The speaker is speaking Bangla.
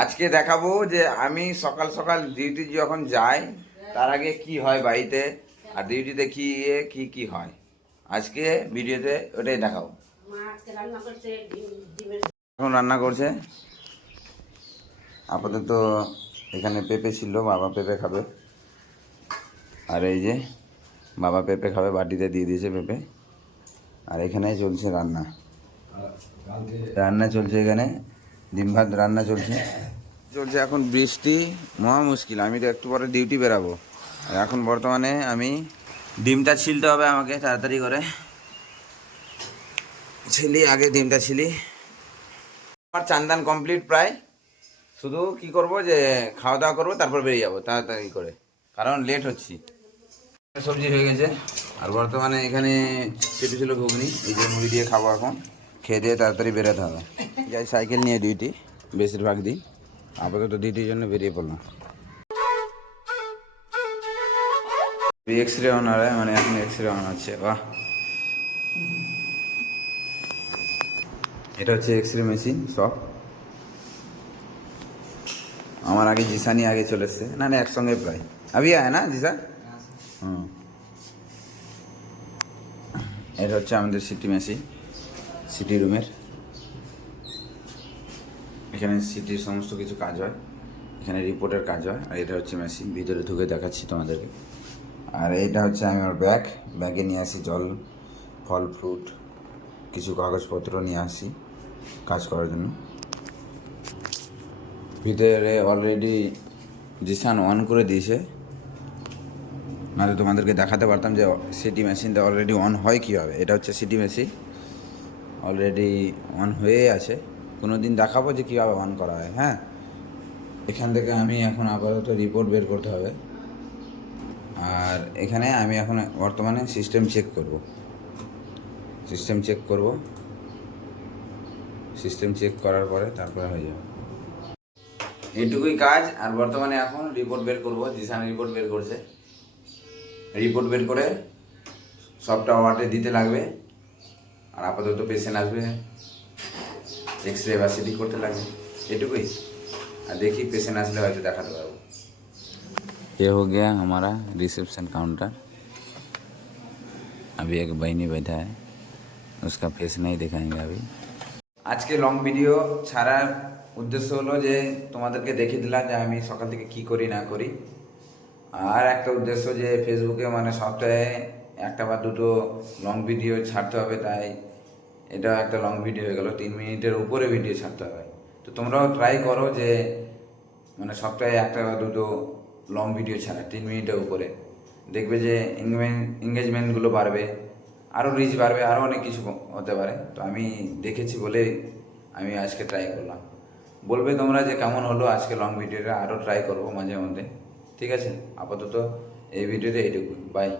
আজকে দেখাবো যে আমি সকাল সকাল ডিউটি যখন যাই তার আগে কি হয় বাড়িতে, আর ডিউটিতে কি কি কি হয় আজকে ভিডিওতে ওটাই দেখাবো। এখন রান্না করছে আপাতত। এখানে পেঁপে ছিল, বাবা পেঁপে খাবে। আর এই যে বাবা পেঁপে খাবে, বাটিতে দিয়ে দিয়েছে পেঁপে। আর এখানে চলছে রান্না, রান্না চলছে এখানে ডিম ভাত রান্না চলছে। এখন বৃষ্টি, মহা মুশকিল। আমি তো একটু পরে ডিউটি বেরাবো। আর এখন বর্তমানে আমি ডিমটা ছিলতে হবে আমাকে তাড়াতাড়ি করে। আগে ডিমটা ছিলি। আমার চান্দান কমপ্লিট প্রায়, শুধু কি করব যে খাওয়া দাওয়া করবো, তারপর বেরিয়ে যাবো তাড়াতাড়ি করে, কারণ লেট হচ্ছি। সবজি হয়ে গেছে। আর বর্তমানে এখানে ছিল ঘুগনি, এই যে মুড়ি দিয়ে খাবো এখন। খেয়ে দিয়ে তাড়াতাড়ি বেরোতে হবে। যাই সাইকেল নিয়ে ডিউটি বেশিরভাগ দিন, আপাতত ডিউটির জন্য বেরিয়ে পড়লাম। এক্স রে অন হয়, মানে এখন এক্স রে অন হচ্ছে। বাহ, এটা হচ্ছে এক্স রে মেশিন। সব আমার আগে জিসানি আগে চলে এসছে, না না একসঙ্গে প্রায় আবি আয় না জিসা। হুম, এটা হচ্ছে আমাদের সিটি মেশিন, সিটি রুমের। এখানে সিটির সমস্ত কিছু কাজ হয়, এখানে রিপোর্টের কাজ হয়। আর এটা হচ্ছে মেশিন, ভিতরে ঢুকে দেখাচ্ছি তোমাদেরকে। আর এইটা হচ্ছে আমার ব্যাগ, ব্যাগে নিয়ে আসি জল, ফল ফ্রুট, কিছু কাগজপত্র নিয়ে আসি কাজ করার জন্য। ভিতরে অলরেডি জিসান অন করে দিয়েছে, নাহলে তোমাদেরকে দেখাতে পারতাম যে সিটি মেশিনটা অলরেডি অন হয় কীভাবে। এটা হচ্ছে সিটি মেশিন, অলরেডি অন হয়ে আছে। কোনো দিন দেখাবো যে কীভাবে অন করা হয়। হ্যাঁ, এখান থেকে আমি এখন আপাতত রিপোর্ট বের করতে হবে। আর এখানে আমি এখন বর্তমানে সিস্টেম চেক করব, সিস্টেম চেক করার পরে তারপরে হয়ে যাবে। এইটুকুই কাজ। আর বর্তমানে এখন রিপোর্ট বের করব, জিসান রিপোর্ট বের করছে। রিপোর্ট বের করে সবটা ওয়ার্ডে দিতে লাগবে। আর আপাতত পেশেন্ট আসবে, এক্স রে বা সিটি করতে লাগবে, এটুকুই। আর দেখি पेशेंट আসলে হয়তো দেখাতে পারবো। ये हो गया हमारा रिसेप्शन काउंटर। अभी एक बहनी बैठा है, उसका फेस नहीं दिखाएंगे अभी। আজকে লং ভিডিও ছাড়ার উদ্দেশ্য হলো যে তোমাদেরকে দেখিয়ে দিলাম যে আমি সকাল থেকে কি করি না করি। আর একটা উদ্দেশ্য যে ফেসবুকে মানে সপ্তাহে একটা বা দুটো লং ভিডিও ছাড়তে হবে, তাই এটা একটা লং ভিডিও হয়ে গেল। 3 মিনিটের উপরে ভিডিও ছাড়তে হবে। তো তোমরাও ট্রাই করো যে মানে সপ্তাহে একটা বা দুটো লং ভিডিও ছাড়া 3 মিনিটের উপরে। দেখবে যে এঙ্গেজমেন্টগুলো বাড়বে, আরও রিচ বাড়বে, আরও অনেক কিছু হতে পারে। তো আমি দেখেছি বলে আমি আজকে ট্রাই করলাম। বলবে তোমরা যে কেমন হলো আজকে লং ভিডিওটা, আরও ট্রাই করবো মাঝে মধ্যে। ঠিক আছে, আপাতত এই ভিডিওতে এইটুকু। বাই।